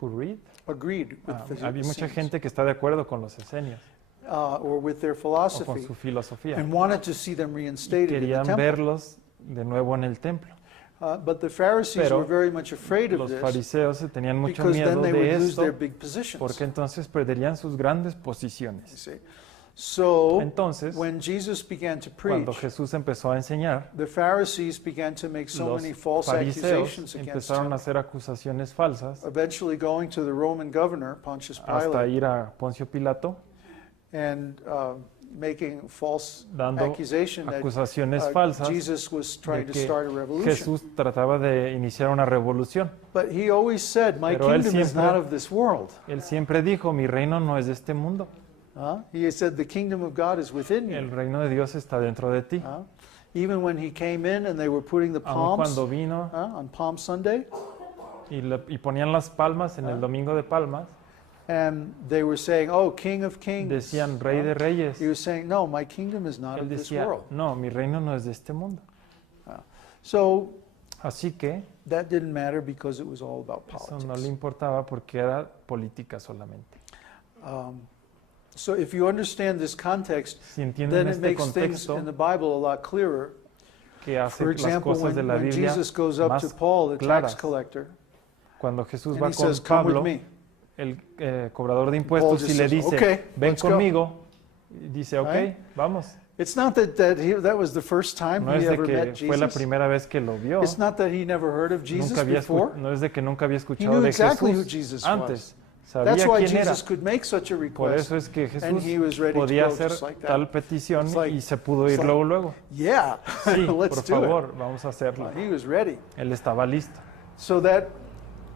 who read. agreed with the Había mucha Essenes, gente que está de acuerdo con los esenios or with their o con philosophy, su filosofía. and wanted to see them Y reinstated in the querían temple. verlos de nuevo en el templo. But the Pharisees Pero were very much afraid of los this, fariseos se tenían mucho because then miedo they de would lose esto their big positions. porque entonces perderían sus grandes You posiciones. see. So Entonces, when Jesus began to cuando preach, Jesús empezó a enseñar, the Pharisees began to make so los many false fariseos accusations against empezaron him, a hacer acusaciones falsas eventually going to the Roman governor, Pontius hasta Pilate, ir a Poncio Pilato and making false dando accusation that acusaciones falsas Jesus was de trying to que start a revolution. Jesús trataba de iniciar una revolución. But he always said, my Pero él kingdom is siempre- not of this world. Él siempre dijo, mi reino no es de este mundo, He said, the kingdom of God is within el you. reino de Dios está dentro de ti. Even when he came in and they were putting the Aun palms cuando vino on Palm Sunday, y ponían las palmas en el domingo de palmas, and they were saying, oh, King of Kings. decían Rey de Reyes. He was saying, no, my kingdom is not Él of this decía, world. no, mi reino no es de este mundo. So Así que that didn't matter because it was all about eso no le politics. importaba porque era política solamente. So if you understand this context, Si entienden then it este makes things contexto in the Bible a lot clearer. que hace For las example, cosas de when, la when Biblia Jesus goes up to más Paul, the tax claras. collector, Cuando Jesús and va he con says, come with Pablo, me. el cobrador de impuestos, just y le says, dice, "Okay, ven let's go." conmigo, y dice, ok, Right? vamos. It's not that that was the first time No he es de ever met que fue la Jesus. primera vez que lo vio. It's not that he never heard of Jesus Nunca había before. no es de que nunca había He escuchado knew de exactly who Jesús Jesus antes. That's Sabía why quién era. Jesus could make such a Por request. eso es que And Jesús he was ready to podía go hacer just like that. tal petición It's like- y se pudo it's ir like- luego. Yeah, Sí, let's por do favor, vamos a it. hacerlo. He was ready. Él estaba listo. So that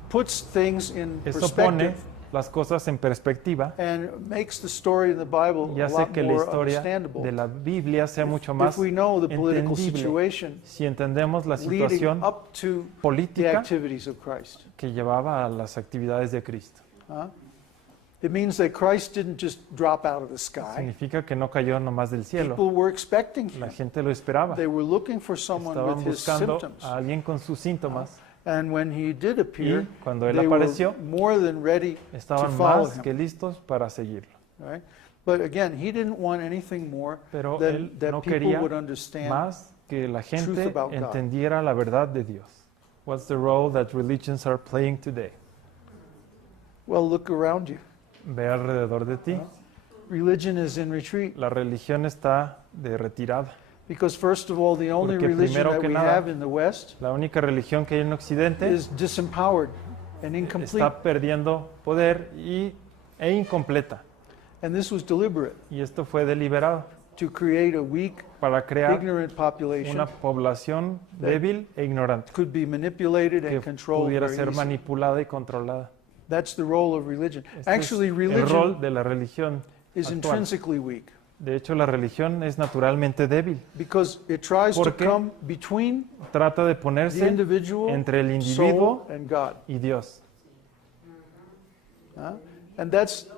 puts things in Eso perspective pone las cosas en perspectiva and makes the story in the Bible y a hace lot que la more historia understandable. de la Biblia sea mucho If más we know the political entendible situation si entendemos la leading situación up to the política activities of Christ. que llevaba a las actividades de Cristo. It means that Christ didn't just drop out of the sky. Significa que no cayó nomás del cielo. People were expecting La him. gente lo esperaba. They were looking for someone Estaban with his buscando symptoms. a alguien con sus síntomas And when he did appear, y cuando él they were apareció more than ready to estaban follow más him. que listos para seguirlo. Right? But again, he didn't want anything more Pero than él that no people quería would understand. más que la gente about God. entendiera la verdad de Dios. What's the role that religions are playing today? Well, look around you. Ve alrededor de ti. Religion is in retreat La religión está de retirada. because, first of all, the only Porque religion primero that que we nada, have in the West La única religión que hay en Occidente is disempowered and incomplete. está perdiendo poder e incompleta. And this was deliberate Y esto fue deliberado to create a weak, para crear ignorant population una población débil e ignorante could be manipulated que and controlled pudiera very ser easily. manipulada y controlada. That's the role of religion. Este Actually, es el religion rol de la religión is actual. intrinsically weak De hecho, la religión es naturalmente débil. because it tries to Porque come between Trata de the ponerse individual, entre el soul, individuo and God. y Dios. And that's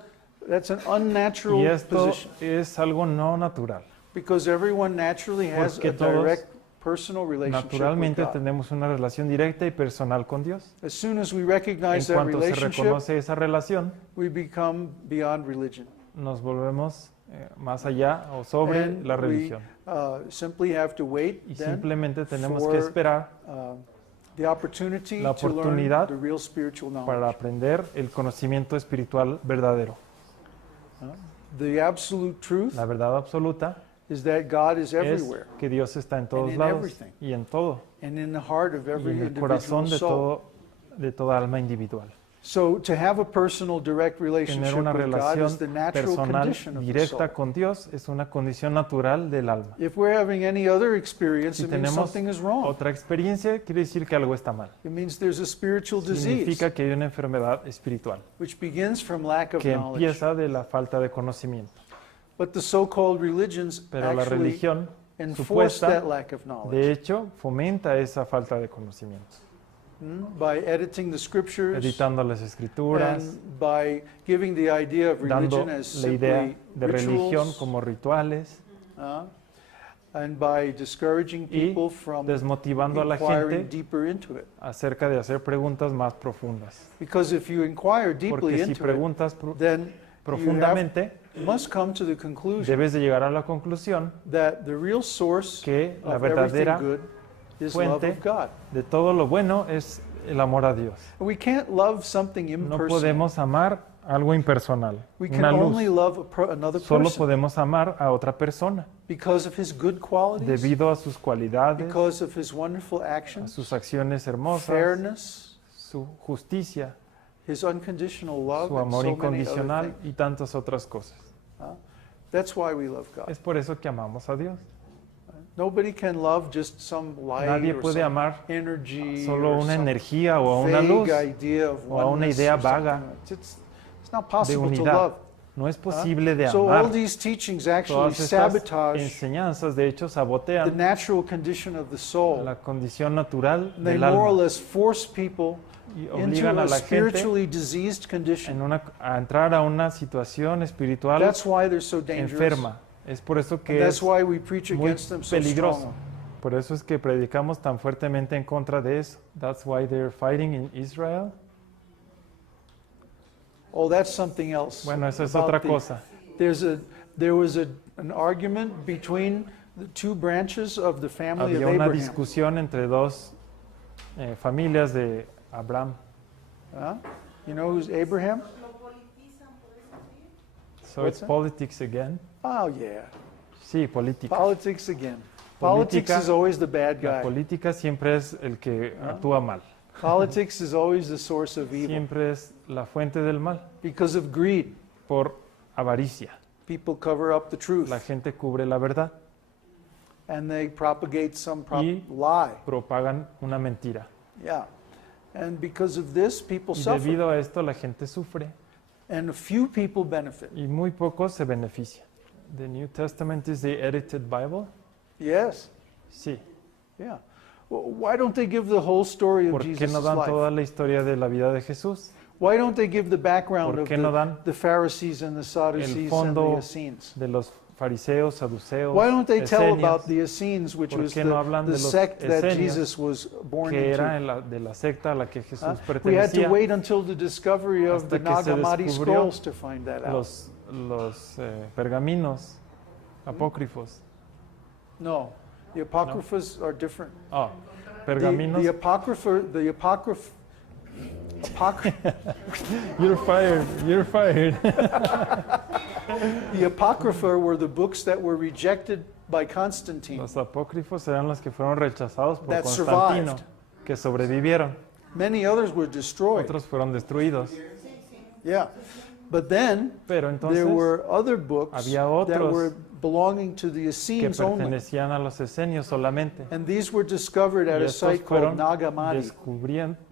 an unnatural Y esto position es algo no natural. because everyone naturally has Porque a todos direct personal relationship with Naturalmente God. tenemos una relación directa y personal con Dios. As soon as we En recognize that cuanto se relationship, reconoce esa relación, we become beyond religion. nos volvemos más allá o sobre And la we religión. simply have to wait Y then simplemente tenemos for que esperar the opportunity la to learn oportunidad the real spiritual para knowledge. aprender el conocimiento espiritual verdadero. The absolute truth La verdad absoluta is that God is es everywhere que Dios está en todos in lados everything. y en todo, and in the heart of y every en el individual corazón soul. de toda alma individual. So to have a personal direct Tener relationship una with God is relación the natural personal condition of the directa soul. con Dios es una condición natural del alma. If we're having any other experience, Si it means tenemos something is wrong. otra experiencia, quiere decir que algo está mal. It means there's a spiritual disease, Significa que hay una enfermedad espiritual which begins from lack of que knowledge. empieza de la falta de conocimiento. But the so-called religions Pero la actually religión, enforce supuesta, that lack of knowledge de hecho, fomenta esa falta de conocimiento, by editing the scriptures editando las escrituras, and by giving the idea of dando religion as la idea simply de religión rituals. como rituales. and by discouraging y people from desmotivando a la inquiring gente deeper into it. acerca de hacer preguntas más profundas. Because if you inquire deeply Porque si into it, preguntas then profundamente, you must come to the conclusion debes de llegar a la conclusión that the real source que la of everything verdadera good is love fuente of God. de todo lo bueno es el amor a Dios. We can't love something No impersonal. podemos amar algo impersonal, We can una only luz. love another Solo person podemos amar a otra persona because of his good qualities, debido a sus cualidades, because of his wonderful a actions, sus acciones hermosas, fairness, su justicia, his unconditional love, su and amor so many incondicional other things. y tantas otras cosas. That's why we love God. Es por eso que amamos a Dios. Nobody can love just some light Nadie or puede some amar energy solo or una some energía o a una luz vague idea of o a una oneness idea or something. vaga It's not de possible to unidad. love. No es posible de So all amar. these teachings actually Todas estas sabotage enseñanzas, de hecho, the sabotean natural condition of the soul. la condición natural They del more or alma less force people y into obligan a a la gente spiritually diseased condition. a entrar a una situación espiritual That's why they're so dangerous. enferma. Es por eso And que that's es why we preach muy against them so peligroso. strongly. Por eso es que predicamos tan fuertemente en contra de eso. That's why they're fighting in Israel. Oh, that's something else. Bueno, eso es about otra the- cosa. There was an argument between the two branches of the family Había of una Abraham. discusión entre dos familias de Abraham. You know who's Abraham? So What's it's that? politics again. Oh, yeah. Sí, política. Politics again. Politics Política, is always the bad La guy. política siempre es el que actúa mal. Politics is always the source of evil Siempre es la fuente del mal because of greed. por avaricia. People cover up the truth La gente cubre la verdad, and they propagate some Y- lie. propagan una mentira. Yeah. And because of this, people Y suffer. debido a esto la gente sufre And a few people benefit. y muy pocos se benefician. The New Testament is the edited Bible. Yes. Sí. Yeah. Well, why don't they give the whole story of ¿Por qué Jesus' no dan life? toda la historia de la vida de Jesús? Why don't they give the background ¿Por of qué no dan the Pharisees and the Sadducees and fondo the Essenes? de los fariseos, saduceos, Why don't they tell esenios, about the Essenes, which ¿Por was qué no hablan the de los sect that esenios, Jesus was born que era into? de la secta a la que Jesús We had to pertenecía? wait until the discovery of Hasta the que se Nag Hammadi descubrió scrolls to find that out. los pergaminos apócrifos. No, the Apocryphas are different. Ah, The pergaminos. You're fired. You're fired. The Apocrypha were the books that were rejected by Constantine. Los apócrifos eran los que fueron rechazados por That Constantino, survived. que sobrevivieron. Many others were destroyed. Otros fueron destruidos. Yeah. But then Pero entonces there were other books había that otros were belonging to the que Essenes only. pertenecían a los esenios solamente. And these were discovered at Y a estos site called fueron Nag Hammadi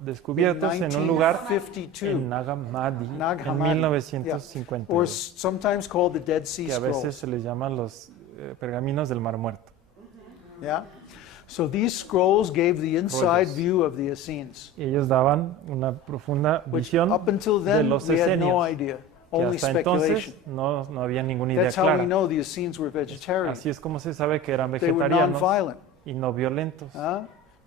descubiertos en un lugar 1952, en Nag Hammadi Nag en Hammadi, or 1952, sometimes called the Dead Sea que a veces Scrolls. se les llaman los pergaminos del Mar Muerto. Yeah. So these scrolls gave the inside Rollos. view of the Essenes, Y ellos daban una profunda which visión up until de then los we had no esenios, idea, que only hasta entonces speculation. no había ninguna idea That's how we clara. know the Essenes were vegetarian. Así es como se sabe que eran They were vegetarianos non-violent. y no violentos.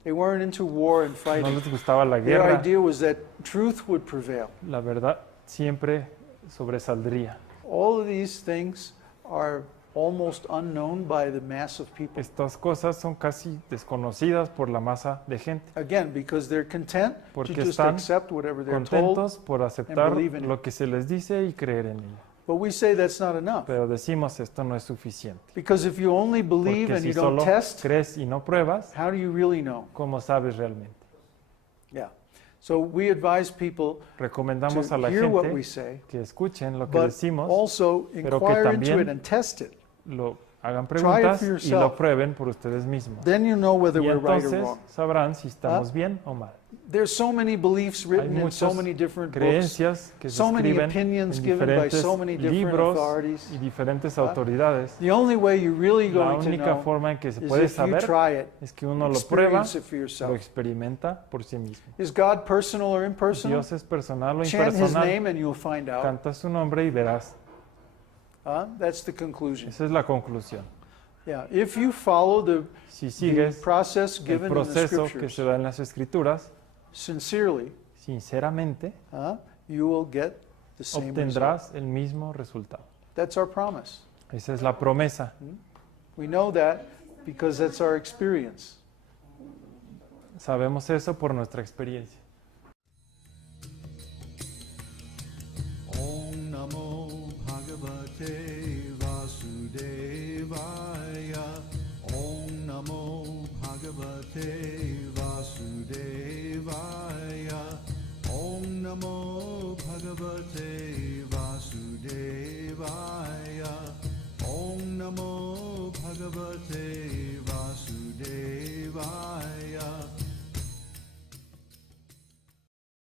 They weren't into war and No fighting. les gustaba la Their guerra. idea was that truth would prevail. La verdad siempre sobresaldría. All of these things are almost unknown by the mass of people. Estas cosas son casi desconocidas por la masa de gente, Again, because they're content to porque just están accept whatever they're told. contentos por aceptar believe in it. lo que se les dice y creer en ello. But we say that's not enough. Pero decimos esto no es suficiente. Because if you only believe Porque and si you don't solo test, crees y no pruebas, how do you really know? ¿cómo sabes realmente? Yeah. So we advise people Recomendamos a to la hear what we gente say, que escuchen lo que but decimos, also pero que inquire into también it and test it. lo hagan Try it preguntas for y yourself. lo prueben por ustedes mismos. Then you know whether Y we're right or entonces wrong. sabrán si estamos bien o mal. There's so many beliefs Hay written in so muchas many different books, creencias que se so many escriben opinions en given by diferentes so many different libros authorities. y diferentes autoridades. The only way you're really La going to única know forma en que se is puede if you saber try it, es que uno lo prueba, experience it for lo yourself. experimenta por sí mismo. Is God personal or impersonal? Dios es personal o Chant His impersonal. name and you'll find out. Canta su nombre y verás. That's the conclusion. Esa es la conclusión. Yeah, if you follow the Si sigues process el given in the proceso que scriptures se da en las Escrituras, sincerely, sinceramente, you will get the same result. obtendrás el mismo resultado. That's our promise. Esa es la promesa. We know that because that's our experience. Sabemos eso por nuestra experiencia.